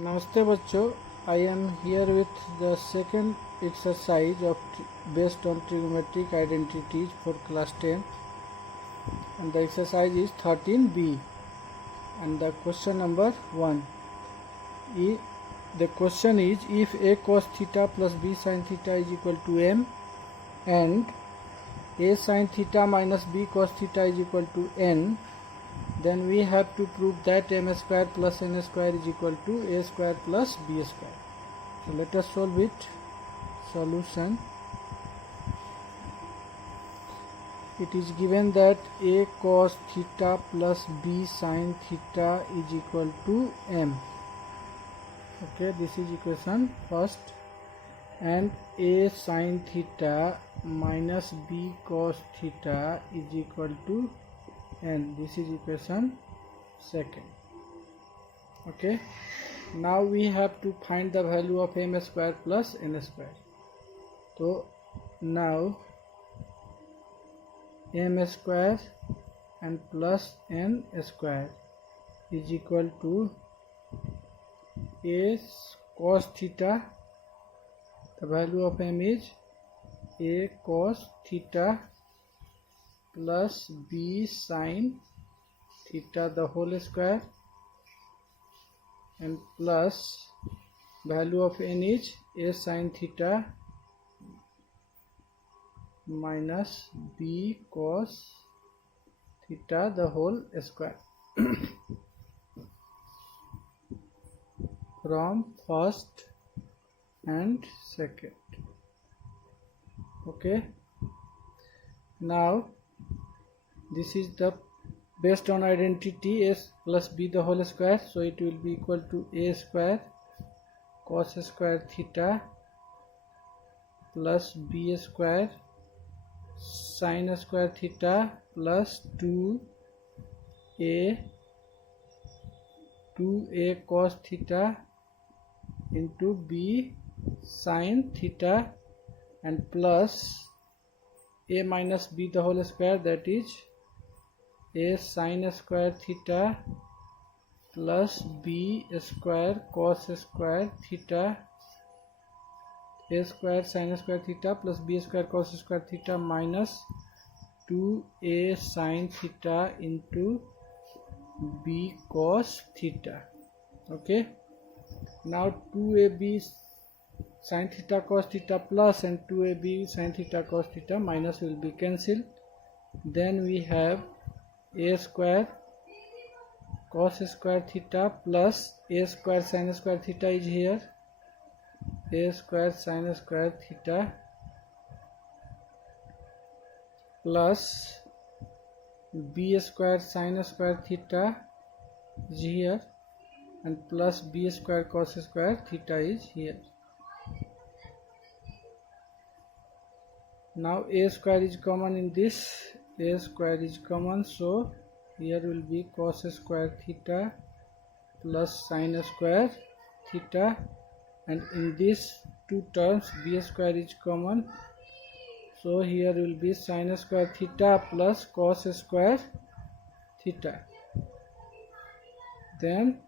नमस्ते बच्चों, I am here with the second exercise based on trigonometric identities for class 10, and the exercise is 13b, and the question number 1. The question is, if a cos theta plus b sin theta is equal to m and a sin theta minus b cos theta is equal to n, then we have to prove that m square plus n square is equal to a square plus b square. So let us solve it. Solution. It is given that a cos theta plus b sin theta is equal to m. Okay, this is equation first. And a sin theta minus b cos theta is equal to n. This is equation second. Okay, now we have to find the value of m square plus n square. So now m square and plus n square is equal to a cos theta. The value of m is a cos theta plus b sin theta the whole square, and plus value of n is a sin theta minus b cos theta the whole square from first and second. Okay, now this is the based on identity a plus b the whole square, so it will be equal to a square cos square theta plus b square sin square theta plus 2a cos theta into b sin theta, and plus a minus b the whole square, that is a sin square theta plus b square cos square theta, a square sin square theta plus b square cos square theta minus 2a sin theta into b cos theta. Okay, now 2ab sin theta cos theta plus and 2ab sin theta cos theta minus will be cancelled. Then we have a square cos square theta plus a square sin square theta is here, a square sin square theta plus b square sin square theta is here, and plus b square cos square theta is here. Now a square is common in this, a square is common, so here will be cos square theta plus sin square theta, and in these two terms b square is common, so here will be sin square theta plus cos square theta. Then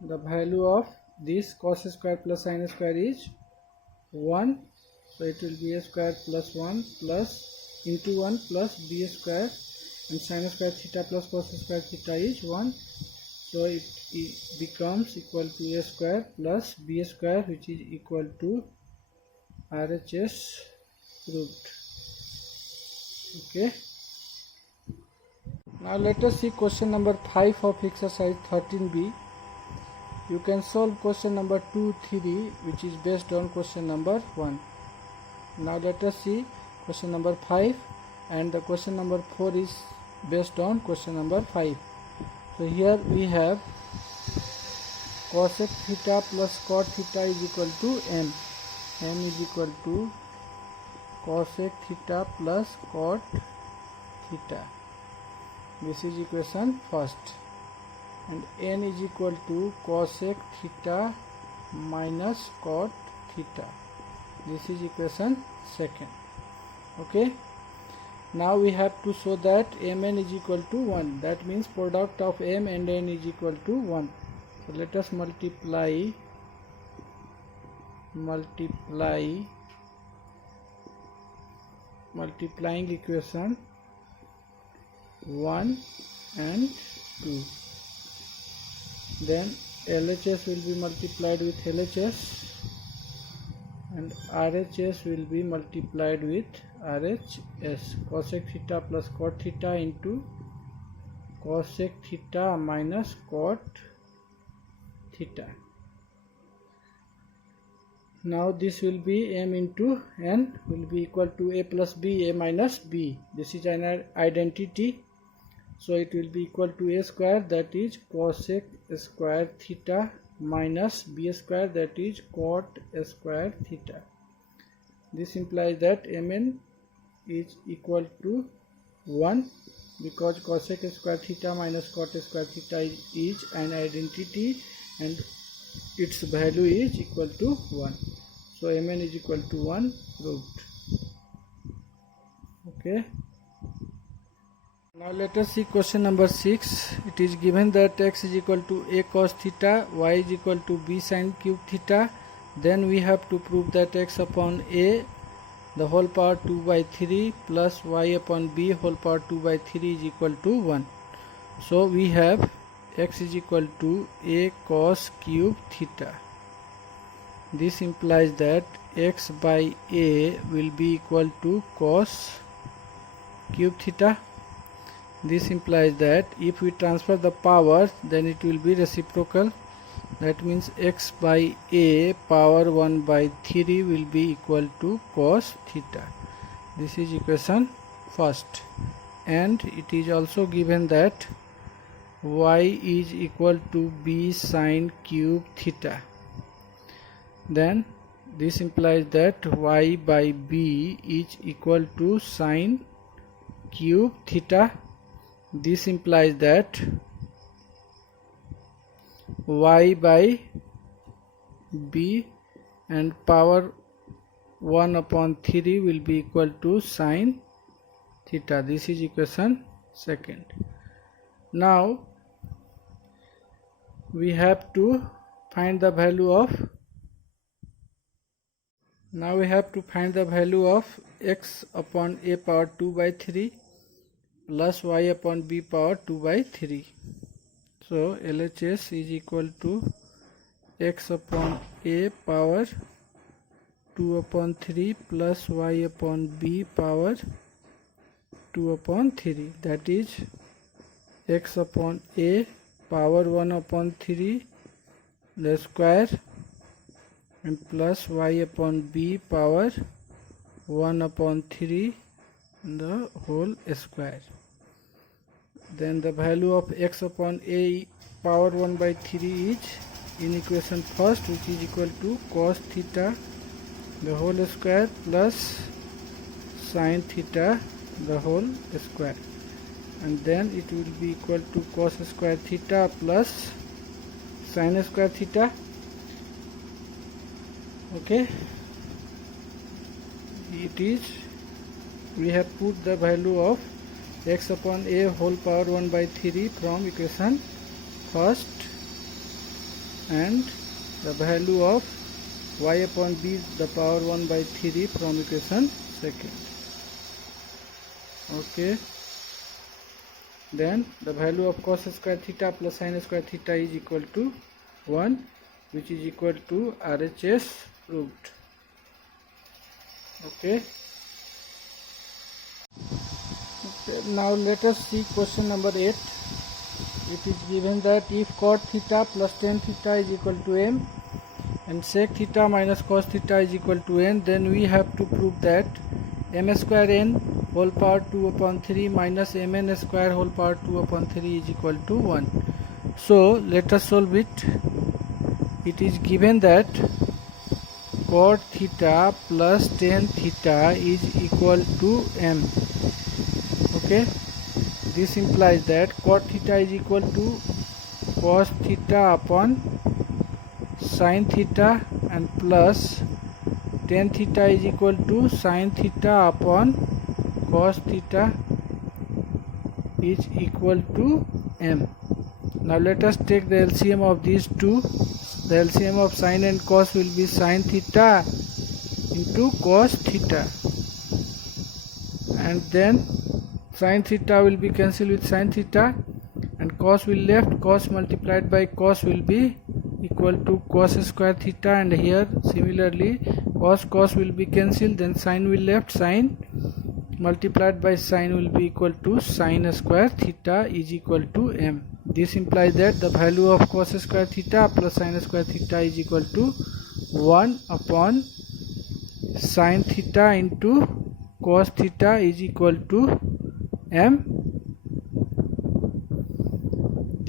the value of this cos square plus sin square is 1, so it will be a square plus 1 plus into 1 plus b square, and sin square theta plus cos square theta is 1, so it becomes equal to a square plus b square, which is equal to RHS root. Okay, now let us see question number 5 of exercise 13b. You can solve question number 2, 3, which is based on question number 1. Now let us see question number 5, and the question number 4 is based on question number 5. So here we have cosec theta plus cot theta is equal to m. M is equal to cosec theta plus cot theta. This is equation first. And n is equal to cosec theta minus cot theta. This is equation second. Okay, now we have to show that mn is equal to 1. That means product of m and n is equal to 1. So let us multiply multiplying equation 1 and 2. Then LHS will be multiplied with LHS and RHS will be multiplied with RHS. Cosec theta plus cot theta into cosec theta minus cot theta. Now this will be m into n will be equal to a plus b, a minus b. This is an identity, so it will be equal to a square, that is cosec square theta, minus b square, that is cot square theta. This implies that mn is equal to 1, because cosec square theta minus cot square theta is an identity and its value is equal to 1. So mn is equal to 1 root. Okay. Now let us see question number 6. It is given that x is equal to a cos theta, y is equal to b sin cube theta. Then we have to prove that x upon a the whole power 2 by 3 plus y upon b whole power 2 by 3 is equal to 1. So we have x is equal to a cos cube theta. This implies that x by a will be equal to cos cube theta. This implies that if we transfer the power, then it will be reciprocal. That means x by a power 1 by 3 will be equal to cos theta. This is equation first. And it is also given that y is equal to b sin cube theta. Then this implies that y by b is equal to sin cube theta. This implies that y by b and power 1 upon 3 will be equal to sin theta. This is equation second. Now we have to find the value of x upon a power 2 by 3 plus y upon b power 2 by 3. So LHS is equal to x upon a power 2 upon 3 plus y upon b power 2 upon 3, that is x upon a power 1 upon 3 the square and plus y upon b power 1 upon 3 the whole square. Then the value of x upon a power 1 by 3 is in equation first, which is equal to cos theta the whole square plus sin theta the whole square, and then it will be equal to cos square theta plus sin square theta. Okay, it is, we have put the value of x upon a whole power 1 by 3 from equation first and the value of y upon b the power 1 by 3 from equation second. Okay, then the value of cos square theta plus sin square theta is equal to 1, which is equal to RHS proved. Okay. Now let us see question number 8. It is given that if cot theta plus tan theta is equal to m and sec theta minus cos theta is equal to n, then we have to prove that m square n whole power 2 upon 3 minus mn square whole power 2 upon 3 is equal to 1. So let us solve it. It is given that cot theta plus tan theta is equal to m. Okay, this implies that cot theta is equal to cos theta upon sin theta and plus tan theta is equal to sin theta upon cos theta is equal to m. Now let us take the LCM of these two. the LCM of sine and cos will be sine theta into cos theta, and then sine theta will be cancelled with sine theta and cos will left. Cos multiplied by cos will be equal to cos square theta, and here similarly cos will be cancelled, then sine will left. Sine multiplied by sine will be equal to sine square theta is equal to m. This implies that the value of cos square theta plus sine square theta is equal to 1 upon sine theta into cos theta is equal to m.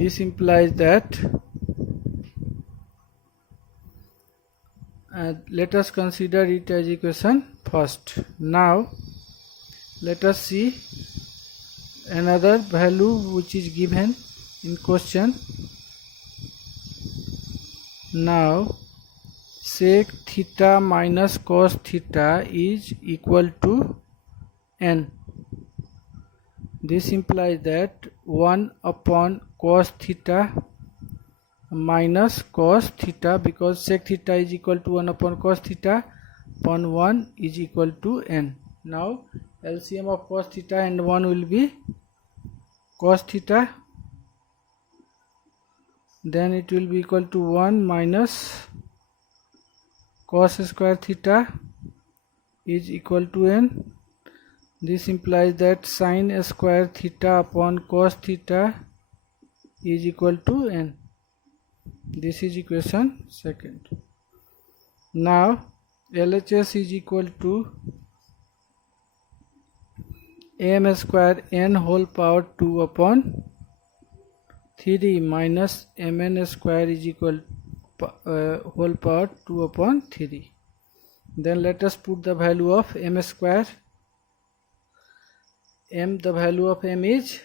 This implies that let us consider it as equation first. Now let us see another value which is given in question. Now sec theta minus cos theta is equal to n. This implies that 1 upon cos theta minus cos theta, because sec theta is equal to 1 upon cos theta upon 1 is equal to n. Now LCM of cos theta and 1 will be cos theta, then it will be equal to 1 minus cos square theta is equal to n. This implies that sine square theta upon cos theta is equal to n. This is equation second. Now LHS is equal to m square n whole power 2 upon 3 minus mn square is equal whole power 2 upon 3. Then let us put the value of m square. The value of m is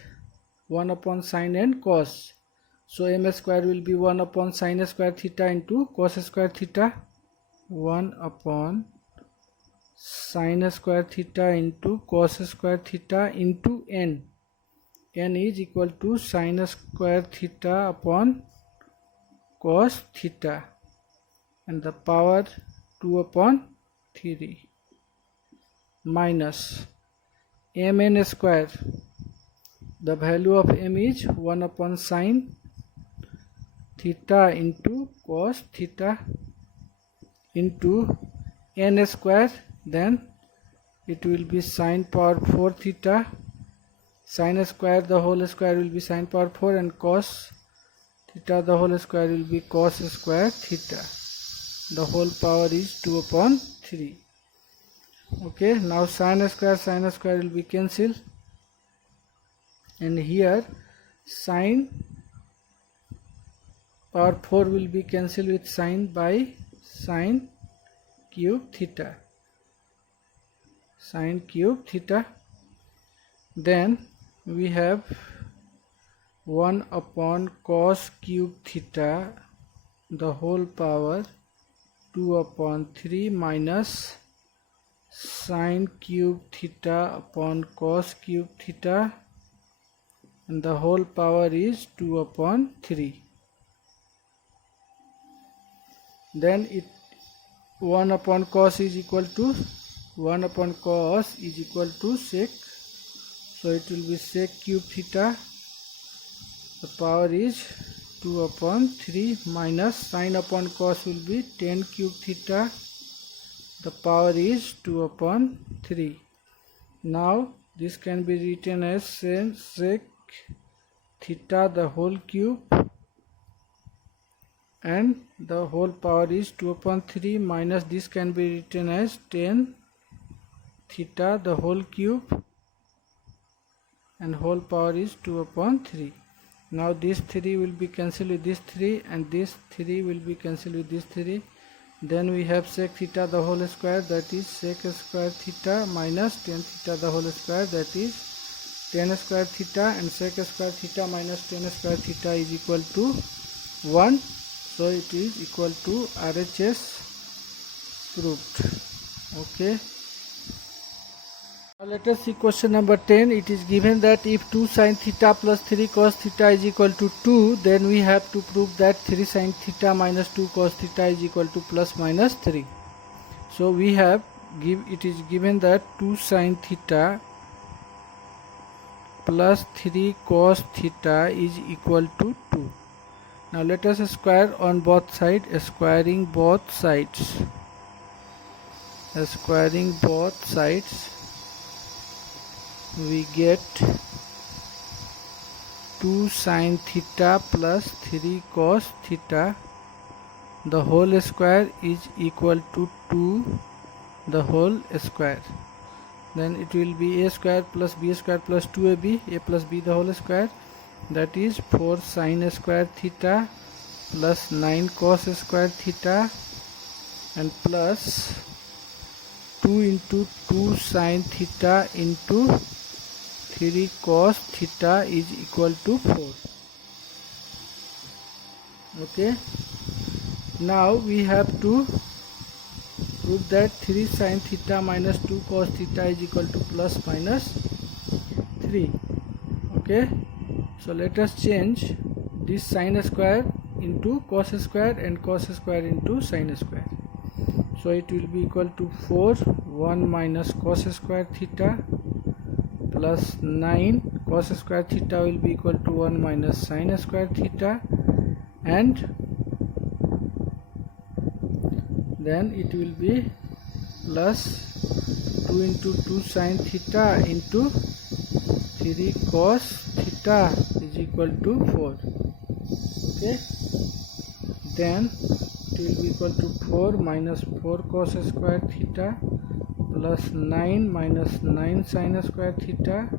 1 upon sine and cos. So m square will be 1 upon sine square theta into cos square theta. 1 upon sine square theta into cos square theta into n. N is equal to sine square theta upon cos theta, and the power 2 upon 3 minus mn square. The value of m is 1 upon sine theta into cos theta into n square, then it will be sine power 4 theta. Sine square the whole square will be sine power 4, and cos theta the whole square will be cos square theta. The whole power is 2 upon 3. Okay, now sine square will be cancelled, and here sine power 4 will be cancelled with sine by sine cube theta. Sine cube theta. Then we have 1 upon cos cube theta the whole power 2 upon 3 minus sine cube theta upon cos cube theta, and the whole power is 2 upon 3. Then 1 upon cos is equal to sec, so it will be sec cube theta. The power is 2 upon 3 minus sine upon cos will be tan cube theta. The power is 2 upon 3. Now this can be written as sec theta the whole cube, and the whole power is 2 upon 3 minus this can be written as tan theta the whole cube, and whole power is 2 upon 3. Now this 3 will be cancelled with this 3, and this 3 will be cancelled with this 3. Then we have sec theta the whole square, that is sec square theta minus tan theta the whole square, that is tan square theta, and sec square theta minus tan square theta is equal to 1. So it is equal to RHS proved. Okay. let us see question number 10. It is given that if 2 sin theta plus 3 cos theta is equal to 2, then we have to prove that 3 sin theta minus 2 cos theta is equal to plus minus 3. So we have it is given that 2 sin theta plus 3 cos theta is equal to 2. Now let us square on both sides. Squaring both sides. Squaring both sides, we get 2 sin theta plus 3 cos theta, the whole square is equal to 2 the whole square. Then it will be a square plus b square plus 2ab, a plus b the whole square, that is 4 sin square theta plus 9 cos square theta, and plus 2 into 2 sin theta into 3 cos theta is equal to 4. Okay, now we have to prove that 3 sin theta minus 2 cos theta is equal to plus minus 3. Okay, so let us change this sin square into cos square and cos square into sin square. So it will be equal to 4 1 minus cos square theta plus 9 cos square theta will be equal to 1 minus sin square theta, and then it will be plus 2 into 2 sin theta into 3 cos theta is equal to 4. Okay, then it will be equal to 4 minus 4 cos square theta plus 9 minus 9 sin square theta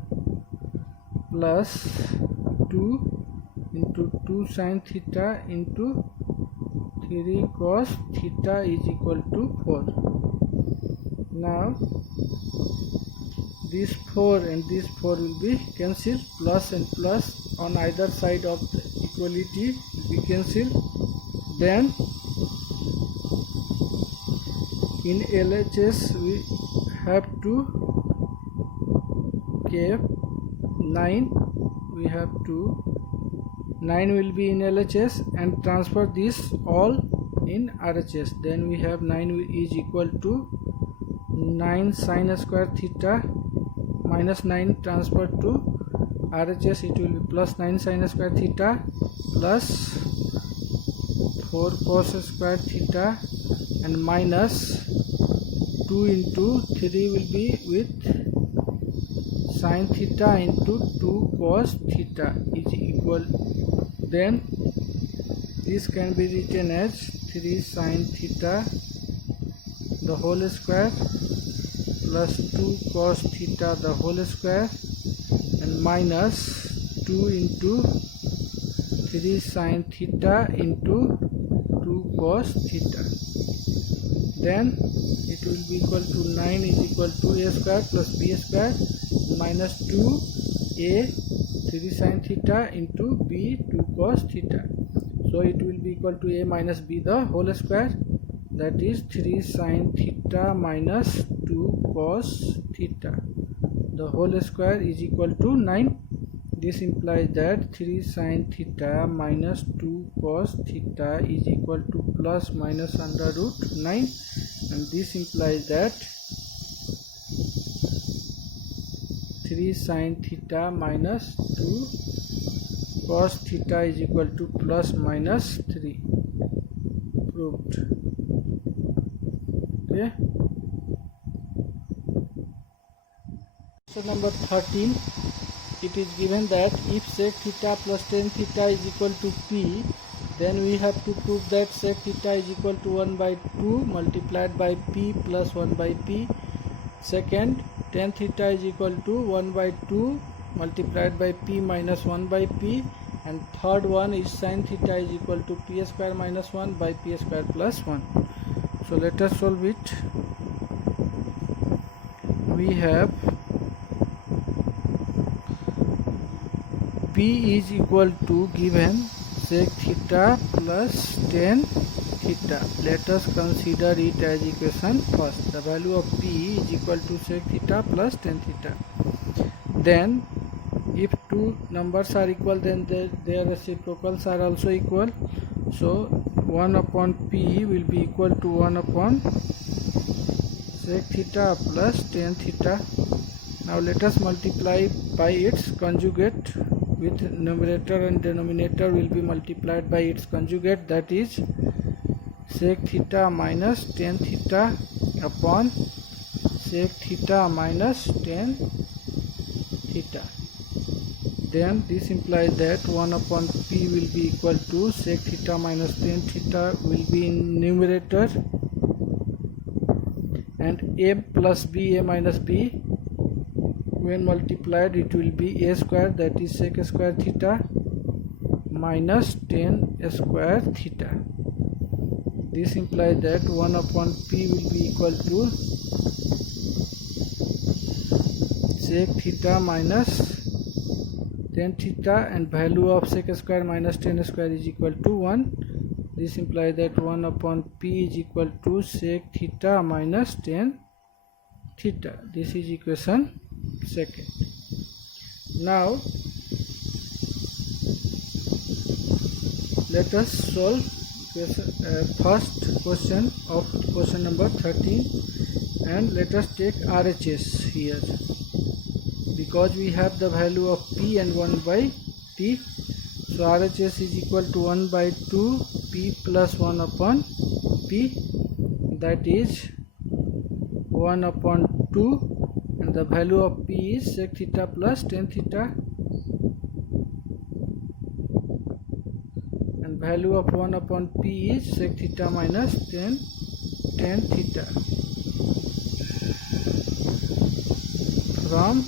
plus 2 into 2 sin theta into 3 cos theta is equal to 4. Now this 4 and this 4 will be cancelled, plus and plus on either side of the equality will be cancelled. Then in LHS we have to keep 9, we have to 9 will be in LHS and transfer this all in RHS. Then we have 9 is equal to 9 sin square theta minus 9 transferred to RHS, it will be plus 9 sin square theta plus 4 cos square theta and minus 2 into 3 will be with sin theta into 2 cos theta is equal. Then this can be written as 3 sin theta the whole square plus 2 cos theta the whole square and minus 2 into 3 sin theta into 2 cos theta. Then it will be equal to 9 is equal to a square plus b square minus 2a 3 sin theta into b 2 cos theta. So it will be equal to a minus b the whole square, that is 3 sin theta minus 2 cos theta the whole square is equal to 9. This implies that 3 sin theta minus 2 cos theta is equal to plus minus under root 9, and this implies that 3 sin theta minus 2 cos theta is equal to plus minus 3. Proved. Okay. So number 13, it is given that if sec theta plus tan theta is equal to p, then we have to prove that sec theta is equal to 1 by 2 multiplied by p plus 1 by p. Second, tan theta is equal to 1 by 2 multiplied by p minus 1 by p. And third one is sin theta is equal to p square minus 1 by p square plus 1. So let us solve it. We have p is equal to, given sec theta plus tan theta. Let us consider it as equation first. The value of p is equal to sec theta plus tan theta. Then if two numbers are equal, then their reciprocals are also equal. So 1 upon p will be equal to 1 upon sec theta plus tan theta. Now let us multiply by its conjugate. With numerator and denominator will be multiplied by its conjugate, that is sec theta minus tan theta upon sec theta minus tan theta. Then this implies that 1 upon p will be equal to sec theta minus tan theta will be in numerator, and a plus b, a minus b, when multiplied it will be a square, that is sec square theta minus tan square theta. This implies that 1 upon p will be equal to sec theta minus tan theta, and value of sec square minus tan square is equal to 1. This implies that 1 upon p is equal to sec theta minus tan theta. This is equation second. Now let us solve first question of question number 13, and let us take RHS here, because we have the value of p and 1 by t. So RHS is equal to 1 by 2 p plus 1 upon p, that is 1 upon 2, and the value of p is sec theta plus tan theta, and value of 1 upon p is sec theta minus tan theta. From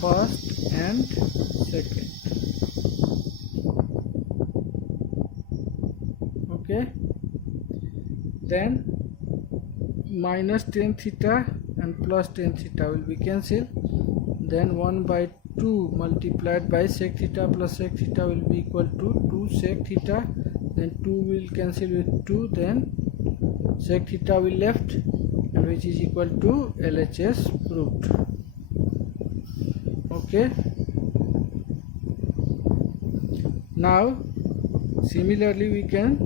first and second. Okay, then minus tan theta and plus tan theta will be cancelled. Then 1 by 2 multiplied by sec theta plus sec theta will be equal to 2 sec theta. Then 2 will cancel with 2, then sec theta will left, and which is equal to LHS proved. Okay, now similarly we can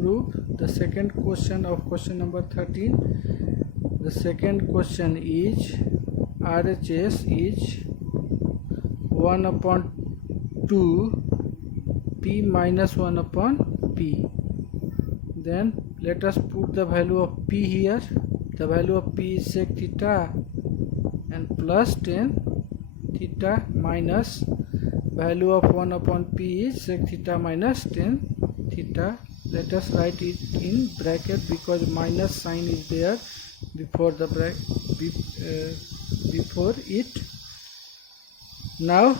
prove the second question of question number 13. The second question is RHS is 1 upon 2 p minus 1 upon p. Then let us put the value of p here. The value of p is sec theta and plus tan theta, minus value of 1 upon p is sec theta minus tan theta. Let us write it in bracket, because minus sign is there before the before it. Now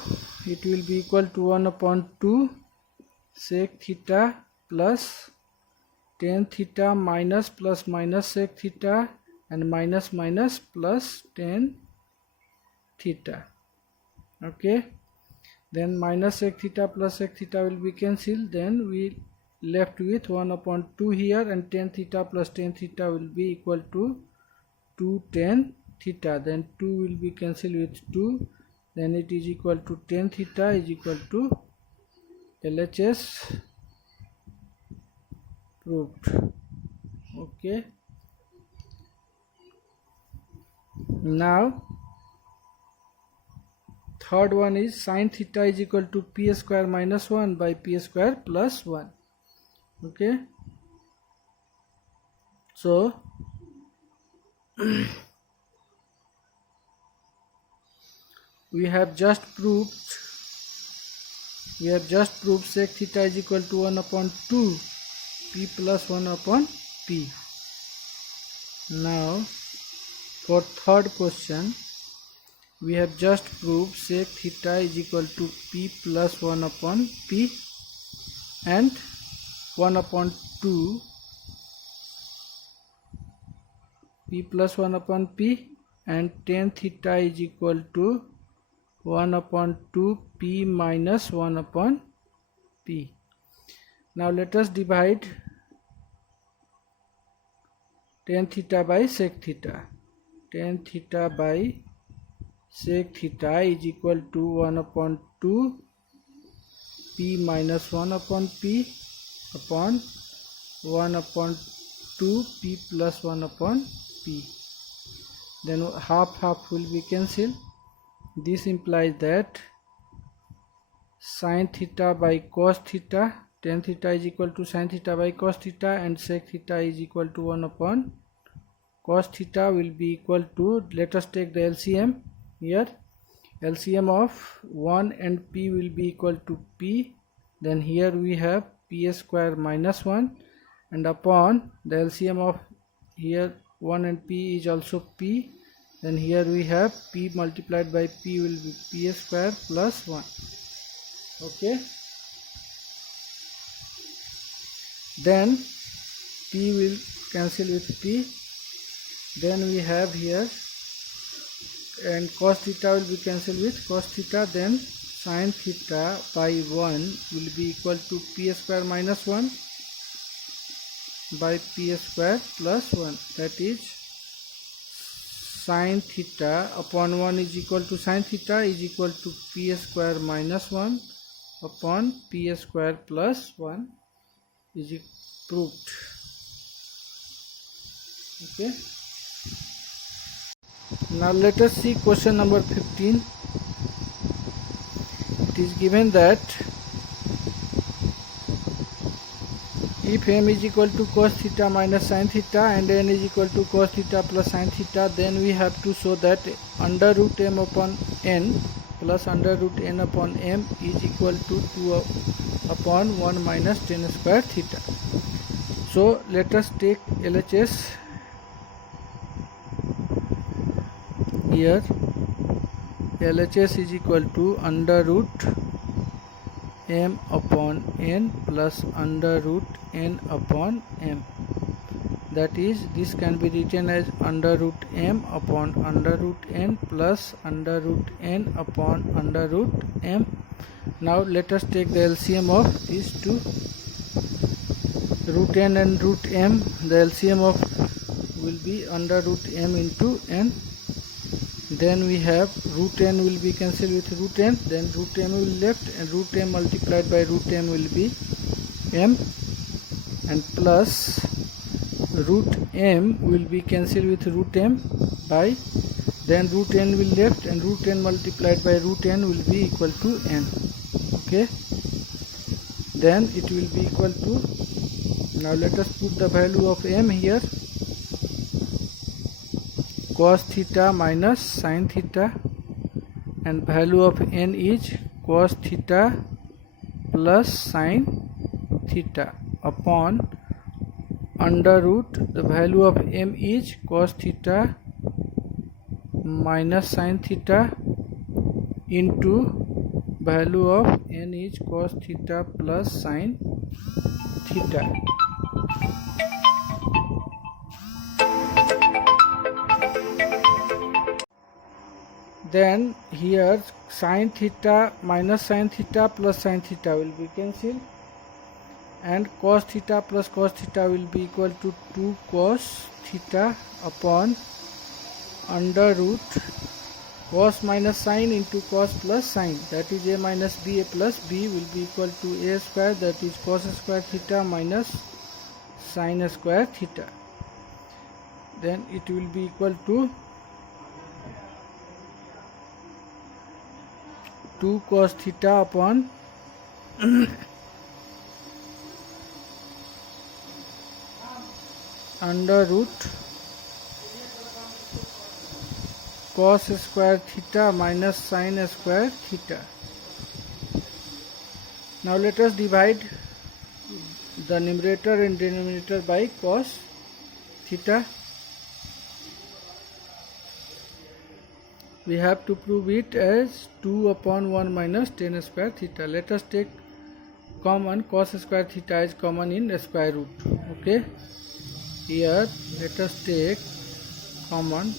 it will be equal to 1 upon 2 sec theta plus tan theta minus plus minus sec theta, and minus minus plus tan theta. Okay, then minus sec theta plus sec theta will be cancelled. Then we left with 1 upon 2 here, and tan theta plus tan theta will be equal to 2 tan theta. Then 2 will be cancelled with 2, then it is equal to tan theta is equal to LHS proved. Okay, now third one is sin theta is equal to p square minus 1 by p square plus 1. Okay, so we have just proved sec theta is equal to 1 upon 2 p plus 1 upon p. Now for third question we have just proved sec theta is equal to p plus 1 upon p and 1 upon 2 p plus 1 upon p, and tan theta is equal to 1 upon 2 p minus 1 upon p. Now let us divide tan theta by sec theta. Tan theta by sec theta is equal to 1 upon 2 p minus 1 upon p upon 1 upon 2 p plus 1 upon p. Then half will be cancelled. This implies that sin theta by cos theta, tan theta is equal to sin theta by cos theta, and sec theta is equal to 1 upon cos theta will be equal to, let us take the LCM here. LCM of 1 and p will be equal to p. Then here we have p square minus 1, and upon the LCM of here 1 and p is also p. Then here we have p multiplied by p will be p square plus 1. Okay. Then p will cancel with p. Then we have here, and cos theta will be cancelled with cos theta. Then sin theta by 1 will be equal to p square minus 1 by p square plus 1. That is sin theta upon 1 is equal to sin theta is equal to p square minus 1 upon p square plus 1 is proved. Okay. Now let us see question number 15. It is given that if m is equal to cos theta minus sin theta and n is equal to cos theta plus sin theta, then we have to show that under root m upon n plus under root n upon m is equal to 2 upon 1 minus tan square theta. So let us take LHS here. LHS is equal to under root m upon n plus under root n upon m. That is, this can be written as under root m upon under root n plus under root n upon under root m. Now let us take the LCM of these two, root n and root m. The LCM of will be under root m into n. Then we have root n will be cancelled with root n, then root m will left, and root m multiplied by root m will be m, and plus root m will be cancelled with root m by, then root n will left, and root n multiplied by root n will be equal to n. Okay, then it will be equal to, now let us put the value of m here, cos theta minus sin theta, and value of n is cos theta plus sin theta upon under root, the value of m is cos theta minus sin theta into value of n is cos theta plus sin theta. Then here sin theta minus sin theta plus sin theta will be cancelled, and cos theta plus cos theta will be equal to 2 cos theta upon under root cos minus sin into cos plus sin, that is a minus b, a plus b will be equal to a square, that is cos square theta minus sin square theta. Then it will be equal to 2 cos theta upon under root cos square theta minus sin square theta. Now let us divide the numerator and denominator by cos theta. We have to prove it as 2 upon 1 minus tan square theta. Let us take common, cos square theta is common in square root. Okay, here let us take common,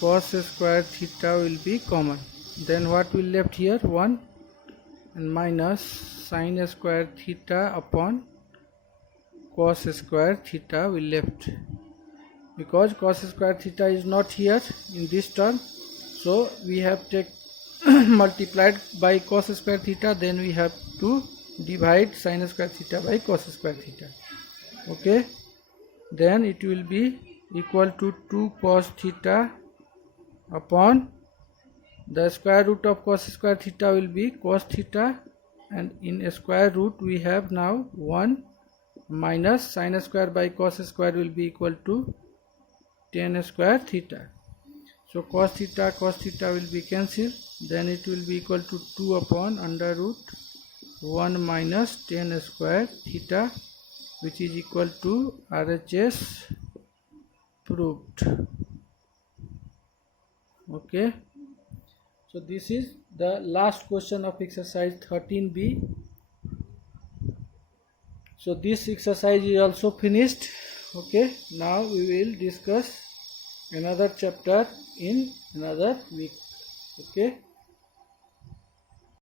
cos square theta will be common. Then what will left here? 1 and minus sine square theta upon cos square theta we left, because cos square theta is not here in this term, so we have multiplied by cos square theta, then we have to divide sin square theta by cos square theta. Okay, then it will be equal to 2 cos theta upon the square root of cos square theta will be cos theta, and in a square root we have now 1 minus sin square by cos square will be equal to tan square theta. So cos theta will be cancelled, then it will be equal to 2 upon under root 1 minus tan square theta, which is equal to RHS proved. Okay, so this is the last question of exercise 13b. So this exercise is also finished. Okay, now we will discuss another chapter in another week. Okay.